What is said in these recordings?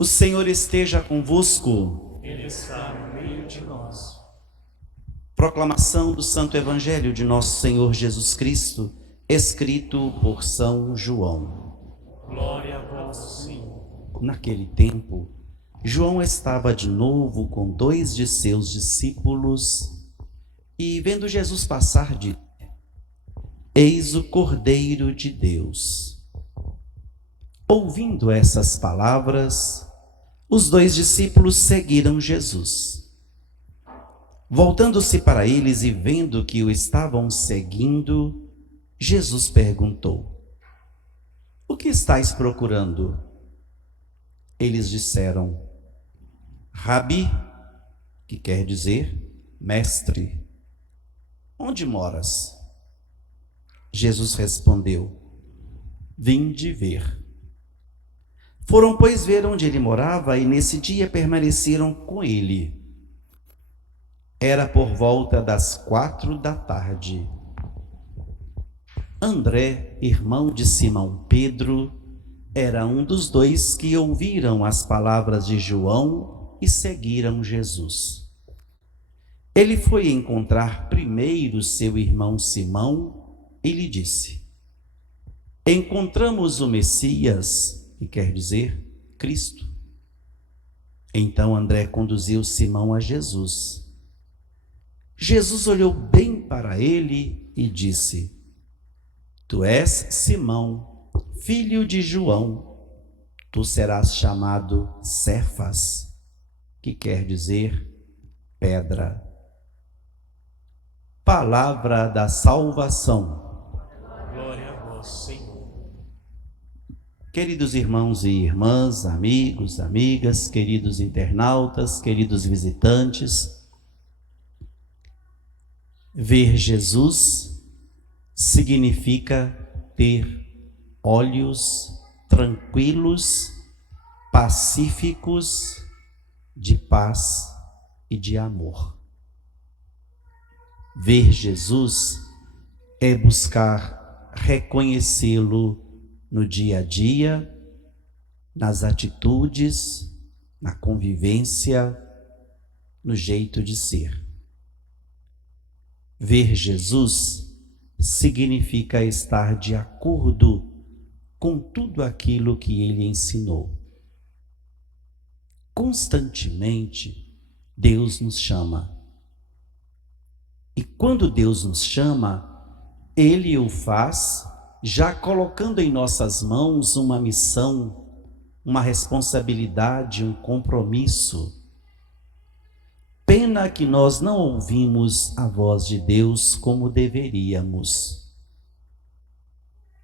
O Senhor esteja convosco. Ele está no meio de nós. Proclamação do Santo Evangelho de Nosso Senhor Jesus Cristo, escrito por São João. Glória a vós, Senhor. Naquele tempo, João estava de novo com 2 de seus discípulos e, vendo Jesus passar, disse: Eis o Cordeiro de Deus. Ouvindo essas palavras, os 2 discípulos seguiram Jesus. Voltando-se para eles e vendo que o estavam seguindo, Jesus perguntou: O que estáis procurando? Eles disseram: Rabi, que quer dizer mestre, onde moras? Jesus respondeu: Vinde ver. Foram, pois, ver onde ele morava e nesse dia permaneceram com ele. Era por volta das 4 da tarde. André, irmão de Simão Pedro, era um dos 2 que ouviram as palavras de João e seguiram Jesus. Ele foi encontrar primeiro seu irmão Simão e lhe disse: Encontramos o Messias, que quer dizer Cristo. Então André conduziu Simão a Jesus. Jesus olhou bem para ele e disse: Tu és Simão, filho de João. Tu serás chamado Cefas, que quer dizer pedra. Palavra da salvação. Glória a vós, Senhor. Queridos irmãos e irmãs, amigos, amigas, queridos internautas, queridos visitantes, ver Jesus significa ter olhos tranquilos, pacíficos, de paz e de amor. Ver Jesus é buscar reconhecê-lo no dia a dia, nas atitudes, na convivência, no jeito de ser. Ver Jesus significa estar de acordo com tudo aquilo que ele ensinou. Constantemente, Deus nos chama. E quando Deus nos chama, ele o faz já colocando em nossas mãos uma missão, uma responsabilidade, um compromisso. Pena que nós não ouvimos a voz de Deus como deveríamos.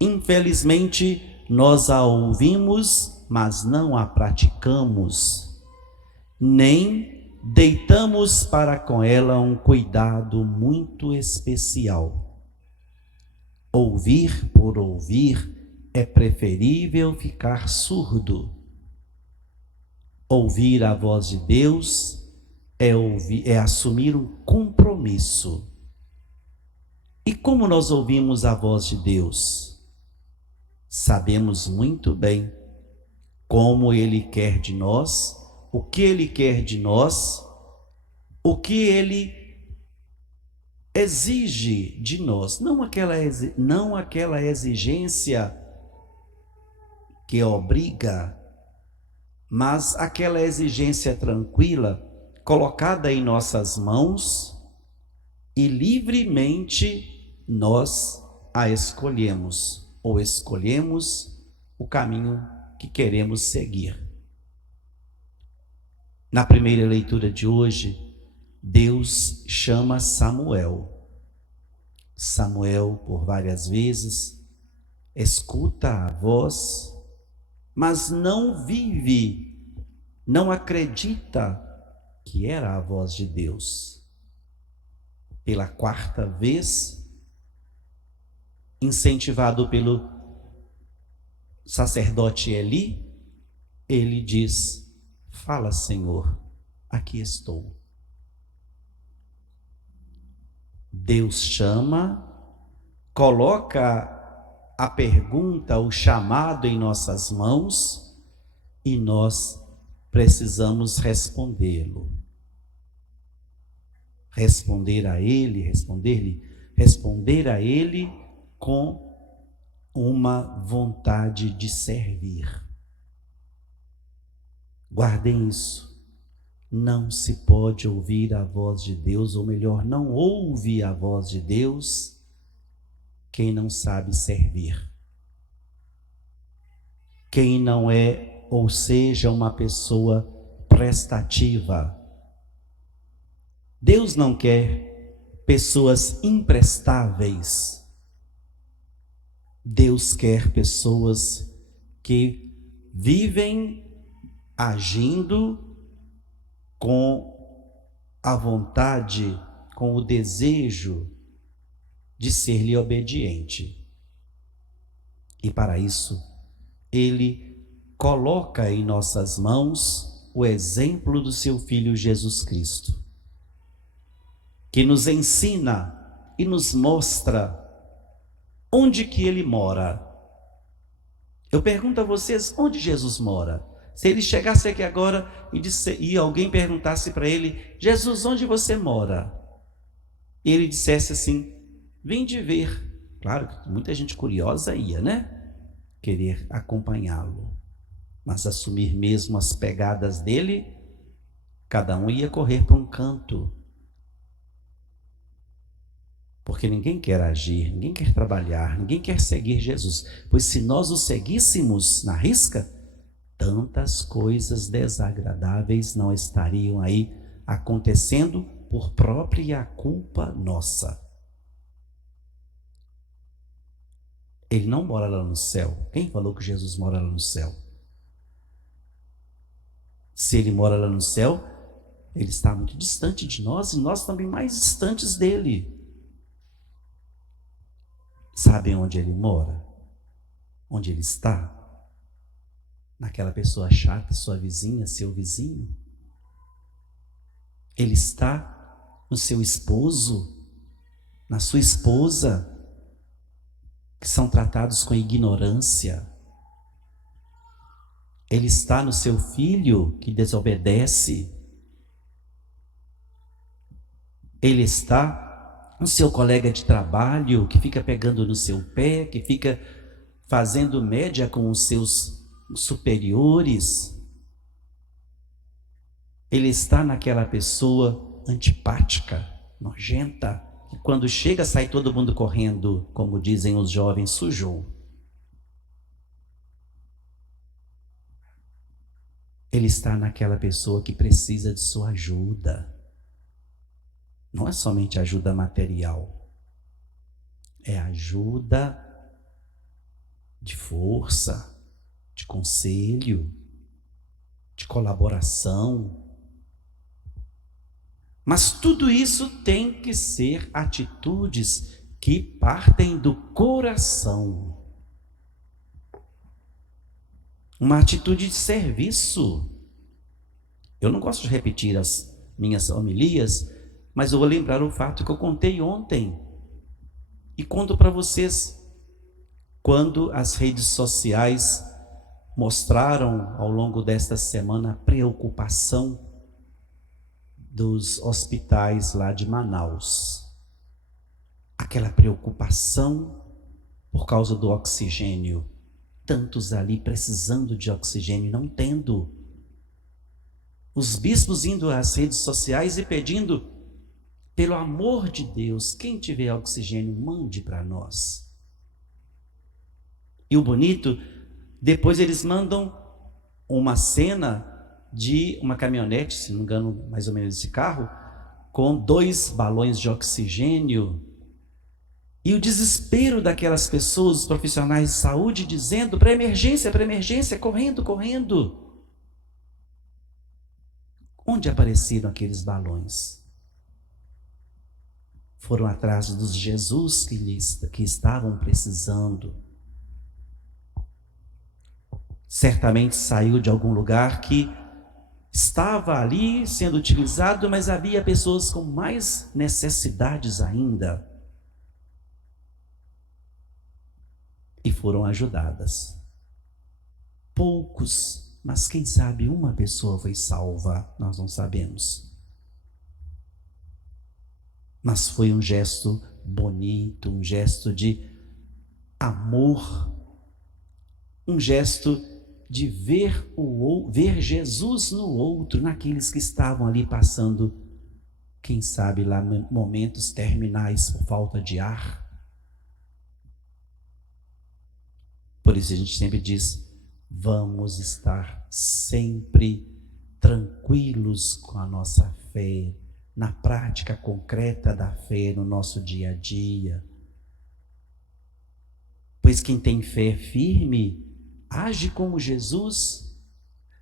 Infelizmente, nós a ouvimos, mas não a praticamos, nem deitamos para com ela um cuidado muito especial. Ouvir por ouvir é preferível ficar surdo. Ouvir a voz de Deus é assumir um compromisso. E como nós ouvimos a voz de Deus? Sabemos muito bem como Ele quer de nós, o que Ele quer de nós, o que Ele exige de nós, não aquela exigência que obriga, mas aquela exigência tranquila, colocada em nossas mãos e livremente nós a escolhemos, ou escolhemos o caminho que queremos seguir. Na primeira leitura de hoje, Deus chama Samuel. Samuel, por várias vezes, escuta a voz, mas não vive, não acredita que era a voz de Deus. Pela 4ª vez, incentivado pelo sacerdote Eli, ele diz: Fala, Senhor, aqui estou. Deus chama, coloca a pergunta, o chamado em nossas mãos, e nós precisamos respondê-lo. Responder a Ele com uma vontade de servir. Guardem isso. Não se pode ouvir a voz de Deus, ou melhor, não ouve a voz de Deus quem não sabe servir. Quem não é, ou seja, uma pessoa prestativa. Deus não quer pessoas imprestáveis. Deus quer pessoas que vivem agindo com a vontade, com o desejo de ser-lhe obediente. E para isso, Ele coloca em nossas mãos o exemplo do seu Filho Jesus Cristo, que nos ensina e nos mostra onde que Ele mora. Eu pergunto a vocês, onde Jesus mora? Se Ele chegasse aqui agora e alguém perguntasse para Ele, Jesus, onde você mora? E Ele dissesse assim, vim de ver. Claro que muita gente curiosa ia, né? Querer acompanhá-lo. Mas assumir mesmo as pegadas dele, cada um ia correr para um canto. Porque ninguém quer agir, ninguém quer trabalhar, ninguém quer seguir Jesus. Pois se nós o seguíssemos na risca, tantas coisas desagradáveis não estariam aí acontecendo por própria culpa nossa. Ele não mora lá no céu. Quem falou que Jesus mora lá no céu? Se ele mora lá no céu, ele está muito distante de nós e nós também mais distantes dele. Sabem onde ele mora? Onde ele está? Naquela pessoa chata, sua vizinha, seu vizinho? Ele está no seu esposo, na sua esposa, que são tratados com ignorância. Ele está no seu filho que desobedece. Ele está no seu colega de trabalho que fica pegando no seu pé, que fica fazendo média com os seus superiores. Ele está naquela pessoa antipática, nojenta, que quando chega sai todo mundo correndo, como dizem os jovens, sujou. Ele está naquela pessoa que precisa de sua ajuda. Não é somente ajuda material, é ajuda de força, de conselho, de colaboração. Mas tudo isso tem que ser atitudes que partem do coração. Uma atitude de serviço. Eu não gosto de repetir as minhas homilias, mas eu vou lembrar o fato que eu contei ontem. E conto para vocês. Quando as redes sociais mostraram ao longo desta semana a preocupação dos hospitais lá de Manaus. Aquela preocupação por causa do oxigênio. Tantos ali precisando de oxigênio, não tendo. Os bispos indo às redes sociais e pedindo, pelo amor de Deus, quem tiver oxigênio, mande para nós. E o bonito, depois eles mandam uma cena de uma caminhonete, se não me engano, mais ou menos esse carro, com 2 balões de oxigênio. E o desespero daquelas pessoas, os profissionais de saúde, dizendo para emergência, correndo, correndo. Onde apareceram aqueles balões? Foram atrás dos Jesus que estavam precisando. Certamente saiu de algum lugar que estava ali sendo utilizado, mas havia pessoas com mais necessidades ainda. E foram ajudadas. Poucos mas quem sabe uma pessoa foi salva, nós não sabemos. Mas foi um gesto bonito, um gesto de amor, um gesto de ver Jesus no outro, naqueles que estavam ali passando, quem sabe lá momentos terminais por falta de ar. Por isso a gente sempre diz, vamos estar sempre tranquilos com a nossa fé, na prática concreta da fé no nosso dia a dia. Pois quem tem fé firme, age como Jesus,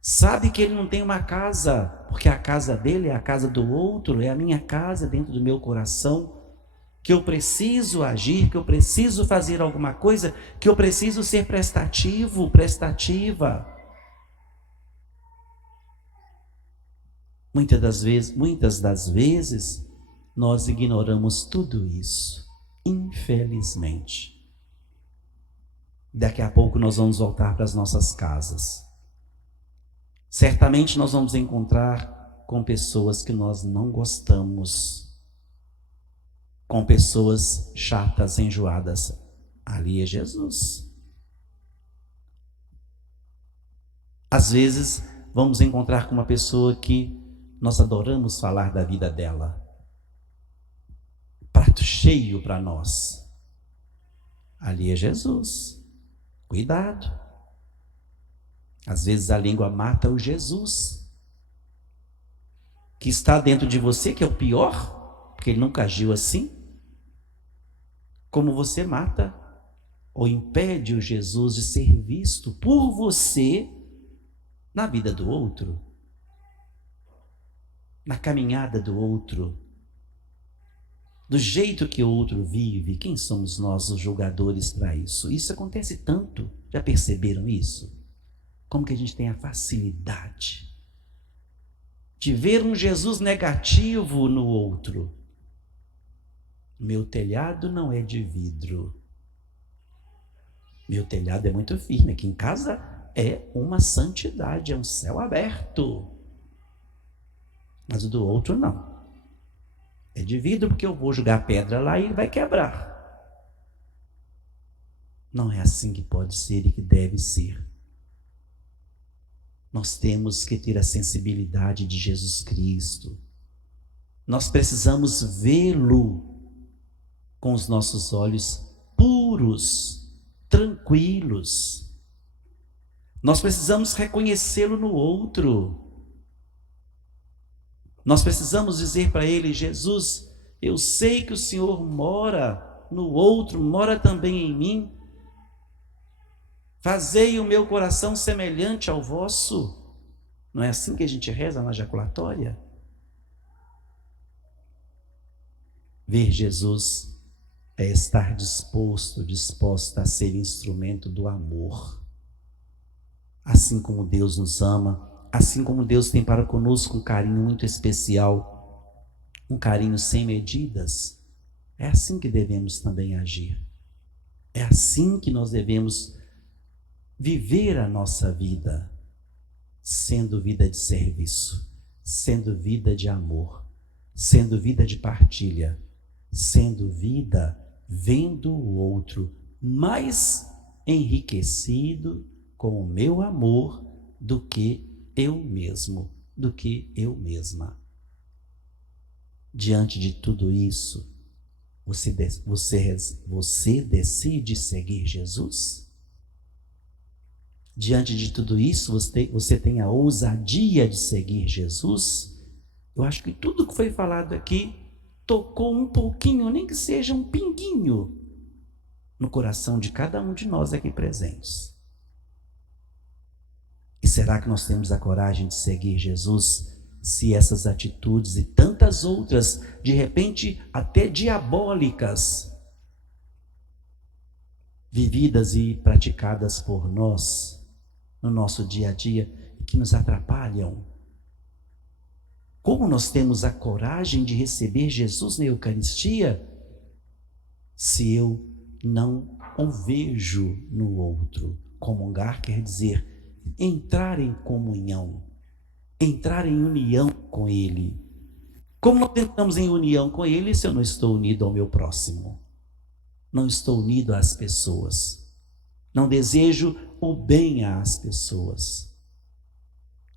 sabe que ele não tem uma casa, porque a casa dele é a casa do outro, é a minha casa dentro do meu coração, que eu preciso agir, que eu preciso fazer alguma coisa, que eu preciso ser prestativo, prestativa. Muitas das vezes, nós ignoramos tudo isso, infelizmente. Daqui a pouco nós vamos voltar para as nossas casas. Certamente nós vamos encontrar com pessoas que nós não gostamos, com pessoas chatas, enjoadas. Ali é Jesus. Às vezes vamos encontrar com uma pessoa que nós adoramos falar da vida dela. Prato cheio para nós. Ali é Jesus. Cuidado. Às vezes a língua mata o Jesus que está dentro de você, que é o pior, porque ele nunca agiu assim. Como você mata ou impede o Jesus de ser visto por você na vida do outro, na caminhada do outro, do jeito que o outro vive. Quem somos nós os julgadores para isso? Isso acontece tanto, já perceberam isso? Como que a gente tem a facilidade de ver um Jesus negativo no outro. Meu telhado não é de vidro. Meu telhado é muito firme. Aqui em casa é uma santidade, é um céu aberto. Mas o do outro não. É de vidro porque eu vou jogar pedra lá e ele vai quebrar. Não é assim que pode ser e que deve ser. Nós temos que ter a sensibilidade de Jesus Cristo. Nós precisamos vê-lo com os nossos olhos puros, tranquilos. Nós precisamos reconhecê-lo no outro. Nós precisamos dizer para ele: Jesus, eu sei que o Senhor mora no outro, mora também em mim. Fazei o meu coração semelhante ao vosso. Não é assim que a gente reza na jaculatória? Ver Jesus é estar disposta a ser instrumento do amor. Assim como Deus nos ama, assim como Deus tem para conosco um carinho muito especial, um carinho sem medidas, é assim que devemos também agir. É assim que nós devemos viver a nossa vida, sendo vida de serviço, sendo vida de amor, sendo vida de partilha, sendo vida vendo o outro mais enriquecido com o meu amor do que eu mesmo, do que eu mesma. Diante de tudo isso, você decide seguir Jesus? Diante de tudo isso, você tem a ousadia de seguir Jesus? Eu acho que tudo que foi falado aqui tocou um pouquinho, nem que seja um pinguinho, no coração de cada um de nós aqui presentes. E será que nós temos a coragem de seguir Jesus, se essas atitudes e tantas outras, de repente até diabólicas, vividas e praticadas por nós, no nosso dia a dia, que nos atrapalham? Como nós temos a coragem de receber Jesus na Eucaristia, se eu não o vejo no outro? Comungar quer dizer entrar em comunhão, entrar em união com Ele. Como nós entramos em união com Ele se eu não estou unido ao meu próximo? Não estou unido às pessoas. Não desejo o bem às pessoas,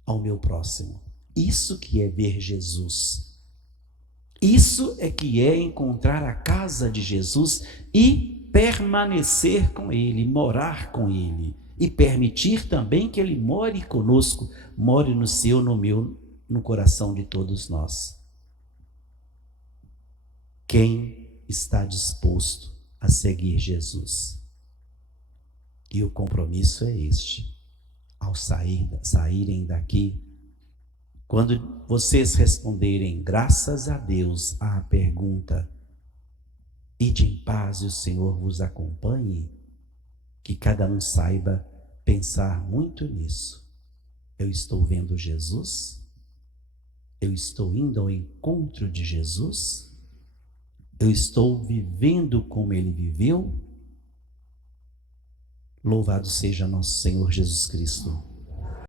ao meu próximo. Isso que é ver Jesus. Isso é que é encontrar a casa de Jesus e permanecer com Ele, morar com Ele. E permitir também que Ele more conosco, more no seu, no meu, no coração de todos nós. Quem está disposto a seguir Jesus? E o compromisso é este. Ao saírem daqui, quando vocês responderem graças a Deus à pergunta, ide em paz e o Senhor vos acompanhe, que cada um saiba pensar muito nisso. Eu estou vendo Jesus? Eu estou indo ao encontro de Jesus? Eu estou vivendo como Ele viveu? Louvado seja nosso Senhor Jesus Cristo.